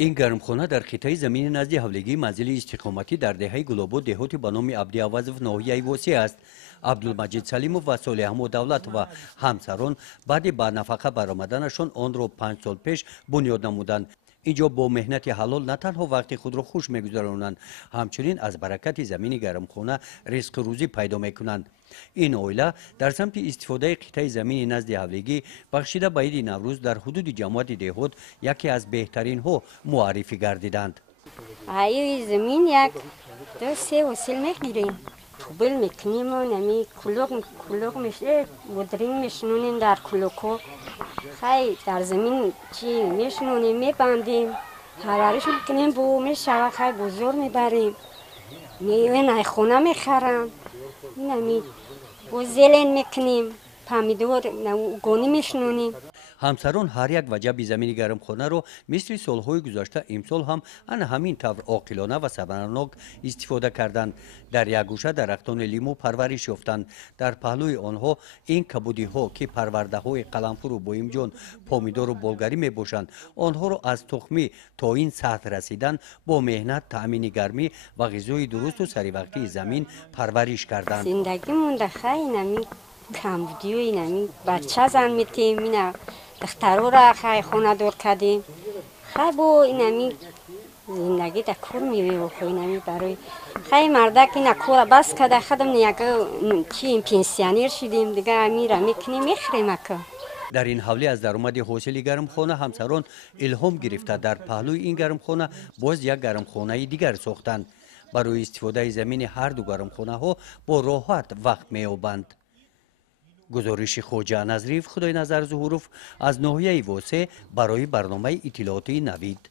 این گرمخانه در خطه زمین نزد حولگی منزل استقامتی در دهه گلابو دهاتی به نام عبدی عوض ناحیه واسع است. عبدالمجید سلیموف و صالح احمد دولت و همسران بعد با نفقه برآمدنشان آن را 5 سال پیش بنیاد نمودند. اینجا با مهنت حلال نه تنها وقت خود را خوش میگذرانند، همچنین از برکت زمین گرمخانه رزق روزی پیدا میکنند. این اویله در سمت استفاده قطعه زمین نزد حولگی بخشیده به عید نوروز در حدود جماعت دهات یکی از بهترین ها معرفی گردیدند. این زمین یک دو سه وسیل میگیریم، کوبل میکنیم و نمی کلوق میشه ودرین میشنونیم در کلوکو، خیلی در زمین چی میشنونیم میبندیم، حرارش میکنیم بو میشود خیلی بزرگ میبریم، میوه نایخونه میخرم، نمی بو زلن میکنیم، پامیدور گونی میشنونیم. همسران هر یک وجب زمین گرمخانه رو مثل سالهای گذشته امسال هم همین طور عاقلانه و صبرناک استفاده کردند. در یک گوشه درختان لیمو پرورش یافتند. در پهلوی آنها این کبودی ها که پرورده های قلمفور و بویمجان، پامیدور و بلگری می باشند، آنها رو از تخمی تا این سطح رسیدن با مهنت، تأمین گرمی و غذای درست و سری وقتی زمین پرورش کردند. زندگی مونده خیلی نمی کمبودی و اینمی بچه زن میتیم، اینا دخترو را خیلی خونه دور کردیم، خیلی با اینمی زندگی در کور میوی و اینمی برای خیلی مردک این کور بس کده خودم نیگه چی پنسیونر شدیم دیگه میره میکنیم میخریم اکا. در این حوله از درآمد حاصل گرمخانه همسران الهام گرفته در پهلوی این گرمخانه باز یک گرمخانه دیگر ساختند. برای استفاده زمین هر دو گرمخانه ها با راحت وقت می‌یابند. گزارش خواجه نظریف خدای نظر ظهوروف از ناحیه واسع برای برنامه اطلاعاتی نوید.